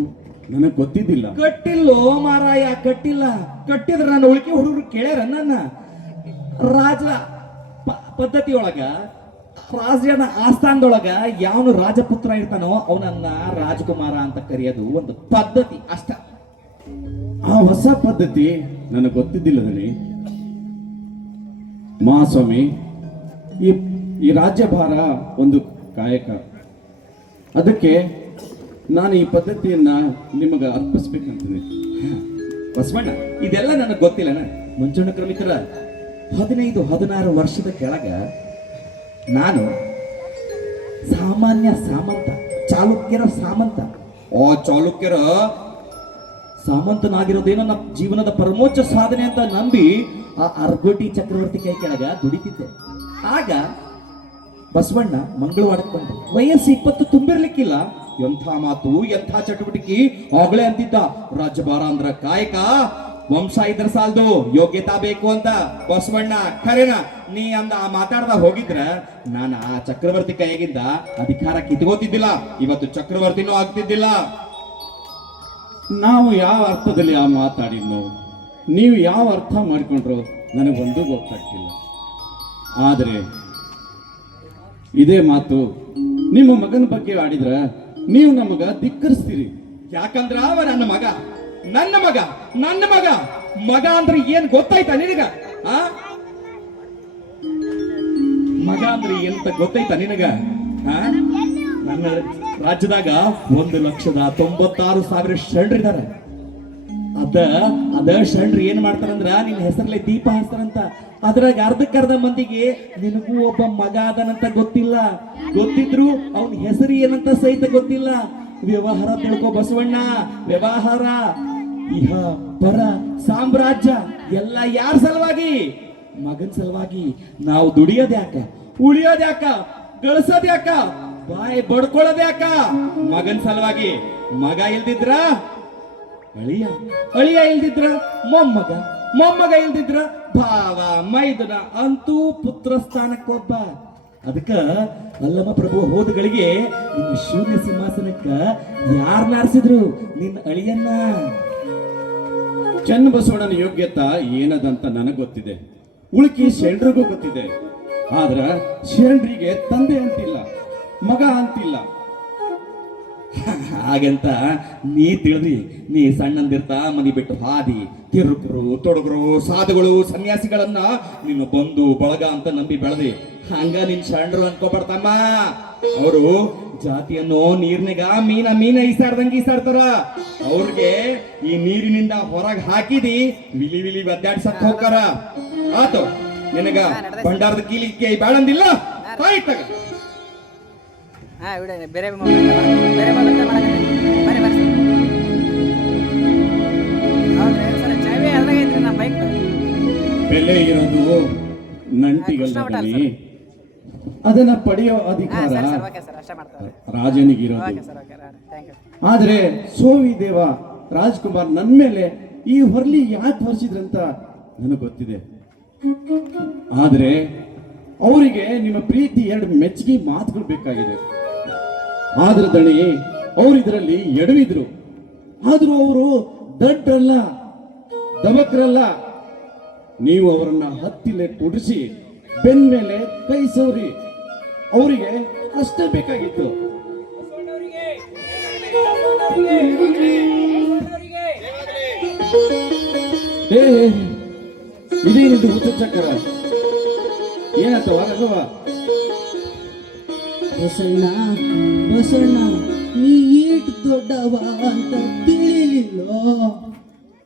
Speaker 7: ನನಗೆ ಗೊತ್ತಿದ್ದಿಲ್ಲ.
Speaker 6: ಕಟ್ಟಿಲ್ಲೋ ಮಾರಾಯ ಕಟ್ಟಿಲ್ಲ. ಕಟ್ಟಿದ್ರೆ ನನ್ನ ಉಳಿಕೆ ಹುಡುಗರು ಕೇಳ್ಯಾರ ನನ್ನ. ರಾಜ ಪದ್ಧತಿಯೊಳಗ ರಾಜನ ಆಸ್ಥಾನದೊಳಗ ಯಾವನು ರಾಜಪುತ್ರ ಇರ್ತಾನೋ ಅವನನ್ನ ರಾಜಕುಮಾರ ಅಂತ ಕರೆಯೋದು ಒಂದು ಪದ್ಧತಿ ಅಷ್ಟ.
Speaker 7: ಆ ಹೊಸ ಪದ್ಧತಿ ನನಗೆ ಗೊತ್ತಿದ್ದಿಲ್ಲ ದಣಿ ಮಹಾಸ್ವಾಮಿ ಈ ಈ ರಾಜ್ಯಭಾರ ಒಂದು ಕಾಯಕ. ಅದಕ್ಕೆ ನಾನು ಈ ಪದ್ಧತಿಯನ್ನ ನಿಮಗೆ ಅರ್ಪಿಸ್ಬೇಕಂತೀನಿ
Speaker 6: ಬಸವಣ್ಣ, ಇದೆಲ್ಲ ನನಗೆ ಗೊತ್ತಿಲ್ಲನ? ಮುಂಚೂಣ ಕ್ರಮಿಕರ, ಹದಿನೈದು, ಹದಿನಾರು ವರ್ಷದ ಕೆಳಗ ನಾನು ಸಾಮಾನ್ಯ ಸಾಮಂತ, ಚಾಲುಕ್ಯರ ಸಾಮಂತ. ಆ ಚಾಲುಕ್ಯರ ಸಾಮಂತನಾಗಿರೋದೇನೋ ನಮ್ಮ ಜೀವನದ ಪರಮೋಚ್ಚ ಸಾಧನೆ ಅಂತ ನಂಬಿ ಆ ಅರ್ಗೋಟಿ ಚಕ್ರವರ್ತಿ ಕೈ ಕೆಳಗ ದುಡಿತಿದ್ದೆ. ಆಗ ಬಸವಣ್ಣ ಮಂಗಳವಾರಕ್ಕೆ ಬಂದ. ವಯಸ್ಸು ಇಪ್ಪತ್ತು ತುಂಬಿರ್ಲಿಕ್ಕಿಲ್ಲ. ಎಂಥ ಮಾತು, ಎಂಥ ಚಟುವಟಿಕೆ? ಆಗ್ಲೇ ಅಂತಿದ್ದ. ರಾಜ್ಯಭಾರ ಅಂದ್ರ ಕಾಯಕ, ವಂಶ ಇದ್ರ ಸಾಲದು, ಯೋಗ್ಯತಾ ಬೇಕು ಅಂತ. ಬಸವಣ್ಣ, ಖರೇನ, ನೀ ಅಂದ ಆ ಮಾತಾಡ್ದ ಹೋಗಿದ್ರ, ನಾನು ಆ ಚಕ್ರವರ್ತಿ ಕೈಗಿಂದ ಅಧಿಕಾರ ಕಿತ್ಕೋತಿದ್ದಿಲ್ಲ. ಇವತ್ತು ಚಕ್ರವರ್ತಿನೂ ಆಗ್ತಿದ್ದಿಲ್ಲ.
Speaker 7: ನಾವು ಯಾವ ಅರ್ಥದಲ್ಲಿ ಆ ಮಾತಾಡಿದ್ನು, ನೀವು ಯಾವ ಅರ್ಥ ಮಾಡಿಕೊಂಡ್ರು, ನನಗೊಂದು ಗೊತ್ತಾಗ್ತಿಲ್ಲ. ಆದರೆ ಇದೇ ಮಾತು ನಿಮ್ಮ ಮಗನ ಬಗ್ಗೆ ಆಡಿದ್ರ ನೀವು ನಮಗ ಧಿಕ್ಕರಿಸ್ತೀರಿ.
Speaker 6: ಯಾಕಂದ್ರ ಅವ ನನ್ನ ಮಗ ನನ್ನ ಮಗ ನನ್ನ ಮಗ ಮಗ ಅಂದ್ರೆ ಏನ್ ಗೊತ್ತಾಯ್ತಾ ನಿನಗ? ಮಗ ಅಂದ್ರೆ ಎಂತ ಗೊತ್ತಾಯ್ತಾ ನಿನಗ? ನನ್ನ ರಾಜ್ಯದಾಗ ಒಂದು ಲಕ್ಷದ ತೊಂಬತ್ತಾರು ಸಾವಿರ ಶರಣರಿದ್ದಾರೆ ಅದ ಅದ ಶರಣರು ಏನ್ ಮಾಡ್ತಾರಂದ್ರ, ನಿನ್ನ ಹೆಸರಲ್ಲೇ ದೀಪ ಹಚ್ತಾರಂತ ಅದ್ರಾಗ ಅರ್ಧಕ್ಕರ್ಧ ಮಂದಿಗೆ, ನಿನಗೂ ಒಬ್ಬ ಮಗ ಅದನಂತ ಗೊತ್ತಿಲ್ಲ. ಗೊತ್ತಿದ್ರು ಅವನ ಹೆಸರು ಏನಂತ ಸಹಿತ ಗೊತ್ತಿಲ್ಲ. ವ್ಯವಹಾರ ತಿಳ್ಕೊ ಬಸವಣ್ಣ, ವ್ಯವಹಾರ. ಇಹ, ಪರ, ಸಾಮ್ರಾಜ್ಯ, ಎಲ್ಲ ಯಾರ ಸಲುವಾಗಿ? ಮಗನ್ ಸಲುವಾಗಿ. ನಾವು ದುಡಿಯೋದ್ ಯಾಕ? ಉಳಿಯೋದ್ ಯಾಕ? ಗಳಿಸೋದ್ ಯಾಕ? ಬಾಯಿ ಬಡ್ಕೊಳ್ಳೋದ್ ಯಾಕ? ಮಗನ್ ಸಲುವಾಗಿ. ಮಗ ಇಲ್ದಿದ್ರ ಅಳಿಯ ಅಳಿಯ ಇಲ್ದಿದ್ರ ಮೊಮ್ಮಗ ಮೊಮ್ಮಗ ಇಲ್ದಿದ್ರ ಭಾವ ಮೈದುನ ಅಂತೂ ಪುತ್ರ ಸ್ಥಾನಕ್ಕೊಬ್ಬ. ಅದಕ್ಕ ಅಲ್ಲಮ್ಮ ಪ್ರಭು ಹೋದಗಳಿಗೆ ನಿನ್ನ ಶೂನ್ಯ ಸಿಂಹಾಸನಕ್ಕ ಯಾರ್ ಆರಿಸಿದ್ರು? ನಿನ್ನ ಅಳಿಯನ್ನ.
Speaker 7: ಚನ್ನಬಸವಣ್ಣನ ಯೋಗ್ಯತ ಏನದಂತ ನನಗೆ ಗೊತ್ತಿದೆ. ಉಳುಕಿ ಶರಣರಿಗೂ ಗೊತ್ತಿದೆ. ಆದ್ರ ಶರಣ್ರಿಗೆ ತಂದೆ ಅಂತಿಲ್ಲ, ಮಗ ಅಂತಿಲ್ಲ. <laughs>
Speaker 6: ಹಾಗಂತ ನೀ ತಿಳಿದ್ರಿ ನೀ ಸಣ್ಣಂದಿರ್ತಾ ಮನಿ ಬಿಟ್ಟು ಹಾದಿ ತಿರುಕರು ತೊಡಗರು ಸಾಧುಗಳು ಸನ್ಯಾಸಿಗಳನ್ನ ನೀನು ಬಂದು ಬಳಗ ಅಂತ ನಂಬಿ ಬೆಳೆದಿ. ಹಂಗ ನಿನ್ ಶರಣರು ಅನ್ಕೋಬಾರ್ದಮ್ಮ. ಅವರು ಜಾತಿಯನ್ನು ನೀರ್ನಾಗ ಮೀನ ಮೀನ ಈಸಾಡ್ದಂಗೆ ಈಸಾಡ್ತಾರ ಅವ್ರಿಗೆ ಈ ನೀರಿನಿಂದ ಹೊರಗ್ ಹಾಕಿದಿ ವಿಲಿ ವಿಲಿ ಒದ್ದಾಡ್ಸಕ್ ಹೋಗ್ತಾರ. ಆತು ನಿನಗ ಭಂಡಾರದ ಕೀಲಿಕ್ಕೆ ಬೇಡಂದಿಲ್ಲ ಆಯ್ತಾಗ
Speaker 8: ಹಾ ಬೇರೆ ಮೊಬೈಲ್ ಬೇರೆ ಮೊಬೈಲ್ ಮಾಡಕತ್ತೀನಿ ಬರ್ರಿ ಬರ್ರಿ. ಹೌದ್ರಿ ಸರ್ ಚಾವಿ ಅದ್ರಾಗ ಐತ್ರಿ ನಾ ಬೈಕ್
Speaker 7: ಬೆಲೆ ಇರೋದು ಅದನ್ನ ಪಡೆಯೋ ಅಧಿಕಾರ ರಾಜನಿಗಿರೋದು. ಆದ್ರೆ ಸೋವಿ ದೇವ ರಾಜ್ಕುಮಾರ್ ನನ್ನ ಮೇಲೆ ಈ ಹೊರಲಿ ಯಾಕೆ ಹೊರಿಸಿದ್ರಂತ ನನಗೆ ಗೊತ್ತಿದೆ. ಆದ್ರೆ ಅವರಿಗೆ ನಿಮ್ಮ ಪ್ರೀತಿ ಎರಡು ಮೆಚ್ಚುಗೆ ಮಾತುಗಳು ಬೇಕಾಗಿದೆ. ಆದ್ರೆ ದಣಿ ಅವ್ರ ಇದರಲ್ಲಿ ಎಡವಿದ್ರು. ಆದರೂ ಅವರು ದಡ್ಡಲ್ಲ, ದಮಕ್ರಲ್ಲ. ನೀವು ಅವರನ್ನ ಹತ್ತಿಲೆ ಕುಡಿಸಿ ಬೆನ್ ಮೇಲೆ ಕೈ ಸೌರಿ ಅವರಿಗೆ ಅಷ್ಟೇ ಬೇಕಾಗಿತ್ತು. ಏ, ಇದೇನಿದು ಹುಚ್ಚ ಚಕ್ರ? ಏನಾಯ್ತವ ರಘವ
Speaker 4: ಬಸಣ್ಣ ಬಸಣ್ಣ ನೀ ಏಟ್ ದೊಡ್ಡವ ಅಂತ ತಿಳಿಲಿಲ್ಲ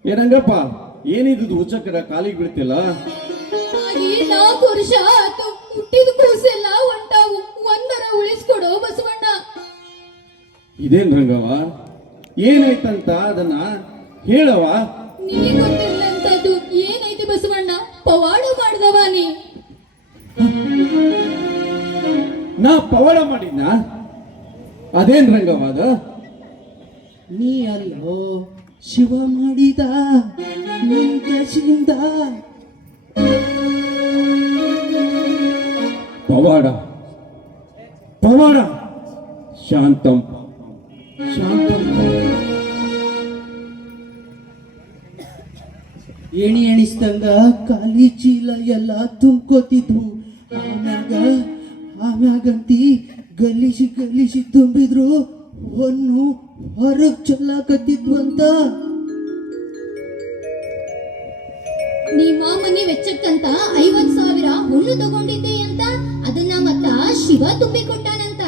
Speaker 7: ಏನಂಗಪ್ಪ ಏನಿದು ಹುಚ್ಚಕ್ಕರ ಕಾಲಿಗೆ ಬೀಳ್ತಿಲ್ಲ?
Speaker 9: ನಾಲ್ಕು ವರ್ಷ ಆತು ಹುಟ್ಟಿದ ಕೂಸೆಲ್ಲ ಹೊಂಟಾವು ಒಂದರ ಉಳಿಸ್ಕೊಡು ಬಸವಣ್ಣ.
Speaker 7: ಇದೇನ್ ರಂಗವ ಏನಾಯ್ತಂತ ಅದನ್ನ ಹೇಳವ
Speaker 9: ನಿನಗೆ ಗೊತ್ತಿಲ್ಲ ಏನೈತಿ ಬಸವಣ್ಣ? ಪವಾಡ ಮಾಡ್ದವ ನೀ.
Speaker 7: ನಾ ಪವಾಡ ಮಾಡಿದ್ನ? ಅದೇನ್ ಅದು
Speaker 4: ನೀ ಅಲ್ಲೋ ಶಿವ ಮಾಡಿದ ದಶಿಂದ
Speaker 7: ಪವಾಡ. ಪವಾಡ. ಶಾಂತಂ. ಶಾಂತಂ.
Speaker 4: ಎಣಿ ಎಣಿಸ್ದಂಗ ಖಾಲಿ ಚೀಲ ಎಲ್ಲ ತುಂಬ್ಕೋತಿದ್ವು. ಆಮ್ಯಾಗ ಆಮ್ಯಾಗಂತಿ ಗಲೀಜಿ ಗಲೀಜಿ ತುಂಬಿದ್ರು ಹೊನ್ನು ಹೊರಗ್ ಚಲ್ಲ ಅಂತ
Speaker 9: ನಿಮ್ಮ ಮನೆ ವೆಚ್ಚಕ್ಕಂತ ಐವತ್ ಸಾವಿರ ಹುಣ್ಣು ತಗೊಂಡಿದ್ದೆ ಅಂತ ಅದನ್ನ ಮತ್ತ ಶಿವ ತುಂಬಿ ಕೊಟ್ಟಾನಂತ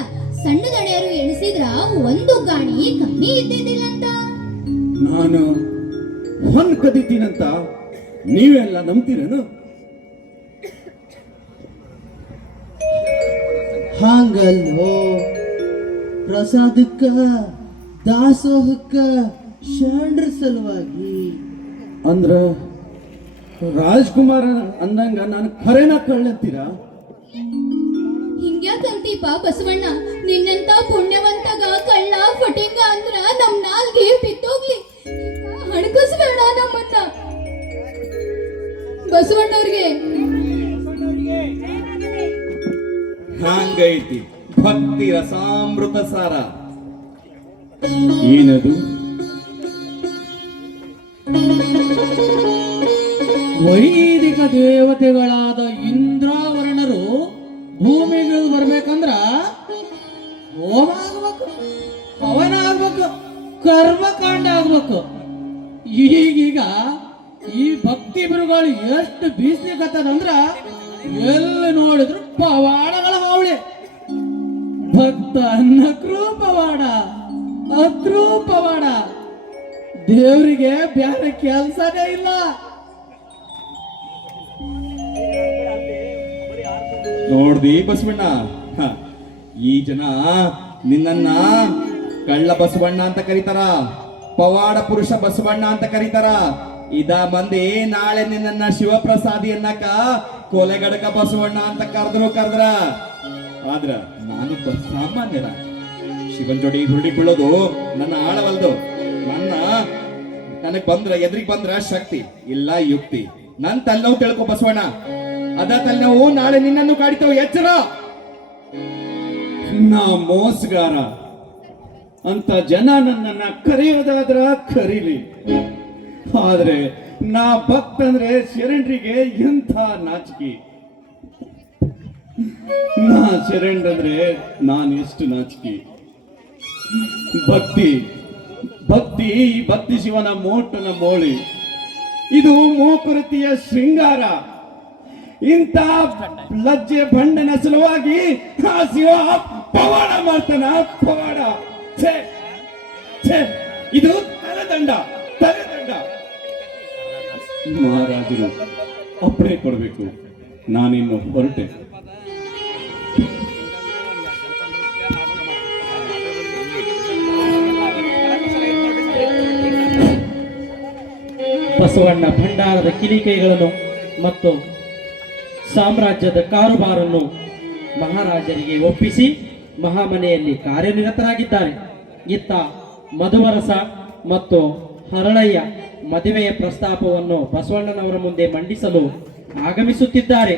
Speaker 9: ಸಣ್ಣ ದಣಿಯರು ಎಣಿಸಿದ್ರ ಒಂದು ಗಾಣಿ ಕಮ್ಮಿ ಇದ್ದಿದ್ದಿಲ್ಲಂತ.
Speaker 7: ನಾನು ಹೊನ್ ಕದಿತೀನಂತ ನೀವೆಲ್ಲ ನಂಬ್ತೀರೇನು?
Speaker 4: ಹಾಂಗಲ್ಲೋ ಪ್ರಸಾದಕ್ಕ ದಾಸೋಹಕ್ಕ ಶಾಂಡ್ರ ಸಲುವಾಗಿ.
Speaker 7: ಅಂದ್ರ ರಾಜ್ಕುಮಾರ ಅಂದಂಗ ನಾನು ಖರೇನ ಕಳ್ಳತ್ತೀರ
Speaker 9: ಹಿಂಗ್ಯಾಕಂತೀಪ ಬಸವಣ್ಣ ನಿನ್ನಂತ ಪುಣ್ಯವಂತಗ ಕಳ್ಳ ಫಟಿಂಗ ಅಂದ್ರ ನಮ್ ನಾಲ್ಗೆ ಬಿತ್ತೋಗ್ಲಿ ಹಣಕಸ್ಬೇಡ ನಮ್ಮನ್ನ. ಬಸವಣ್ಣವ್ರಿಗೆ
Speaker 6: ಹಂಗೈತಿ ಭಕ್ತಿ, ರಸಾಮೃತ ಸಾರ.
Speaker 7: ಏನದು?
Speaker 10: ವೈದಿಕ ದೇವತೆಗಳಾದ ಇಂದ್ರಾವರಣರು ಭೂಮಿಗೆ ಬರ್ಬೇಕಂದ್ರ ಹೋಮ ಆಗ್ಬೇಕು ಪವನ ಆಗ್ಬೇಕು, ಕರ್ಮಕಾಂಡ ಆಗ್ಬೇಕು. ಈಗೀಗ ಈ ಭಕ್ತಿ ಬಿರುಗಳು ಎಷ್ಟು ಬೀಸ್ಲಿಕತ್ತದಂದ್ರ ಎಲ್ಲಿ ನೋಡಿದ್ರು ಪವಾಡಗಳು ಭಕ್ತ ಅನ್ನಕ್ರೂ ಅದ್ರೂಪವಾಡ ದೇವರಿಗೆ ಬ್ಯಾರೆ ಕೆಲ್ಸನೇ ಇಲ್ಲ.
Speaker 6: ನೋಡ್ದಿ ಬಸವಣ್ಣ ಈ ಜನ ನಿನ್ನನ್ನ ಕಳ್ಳ ಬಸವಣ್ಣ ಅಂತ ಕರೀತಾರ, ಪವಾಡ ಪುರುಷ ಬಸವಣ್ಣ ಅಂತ ಕರೀತಾರ. ಇದ ಮಂದಿ ನಾಳೆ ನಿನ್ನನ್ನ ಶಿವಪ್ರಸಾದಿ ಅನ್ನಕ ಕೊಲೆಗಡಕ ಬಸವಣ್ಣ ಅಂತ ಕರೆದ್ರು ಕರೆದ್ರ. ಆದ್ರ ನಾನೊಬ್ಬ ಸಾಮಾನ್ಯರ ಶಿವನ್ ಜೋಡಿ ಹುರುಳಿಕೊಳ್ಳೋದು ನನ್ನ ಆಳವಲ್ದು. ನನ್ನ ನನಗ್ ಬಂದ್ರ, ಎದ್ರಿಗೆ ಬಂದ್ರ ಶಕ್ತಿ, ಇಲ್ಲ ಯುಕ್ತಿ. ನನ್ ತಲೆನೋವು ತಿಳ್ಕೊ ಬಸವಣ್ಣ. ಅದ ತಲೆನೋವು ನಾಳೆ ನಿನ್ನನ್ನು ಕಾಡಿತಾವ, ಎಚ್ಚರ.
Speaker 7: ನಾ ಮೋಸಗಾರ. ಅಂತ ಜನ ನನ್ನನ್ನ ಕರೆಯೋದಾದ್ರ ಕರೀಲಿ. ಆದ್ರೆ ನಾ ಭಕ್ತಂದ್ರೆ ಶರಣರಿಗೆ ಎಂಥ ನಾಚಿಕೆ. ನಾ ಶರಣರಂದ್ರೆ ನಾನು ಎಷ್ಟು ನಾಚಿಕೆ. ಭಕ್ತಿ ಭಕ್ತಿ ಭಕ್ತಿ ಶಿವನ ಮೋಟನ ಮೋಳಿ. ಇದು ಮೋಕೃತಿಯ ಶೃಂಗಾರ. ಇಂಥ ಲಜ್ಜೆ ಬಂಡನ ಸಲುವಾಗಿ ಶಿವ ಪವಾಡ ಮಾಡ್ತಾನ ಪವಾಡ. ಛೇ, ಛೇ, ಇದು ತಲೆದಂಡ ತಲೆದಂಡ. ಮಹಾರಾಜರು ಅಪ್ಪಣೆ ಕೊಡಬೇಕು. ನಾನಿನ್ನು ಹೊರಟೆ.
Speaker 1: ಬಸವಣ್ಣ ಭಂಡಾರದ ಕಿಲಿಕೈಗಳನ್ನು ಮತ್ತು ಸಾಮ್ರಾಜ್ಯದ ಕಾರುಬಾರನ್ನು ಮಹಾರಾಜರಿಗೆ ಒಪ್ಪಿಸಿ ಮಹಾಮನೆಯಲ್ಲಿ ಕಾರ್ಯನಿರತರಾಗಿದ್ದಾರೆ. ಇತ್ತ ಮಧುವರಸ ಮತ್ತು ಹರಳಯ್ಯ ಮದುವೆಯ ಪ್ರಸ್ತಾಪವನ್ನು ಬಸವಣ್ಣನವರ ಮುಂದೆ ಮಂಡಿಸಲು ಆಗಮಿಸುತ್ತಿದ್ದಾರೆ.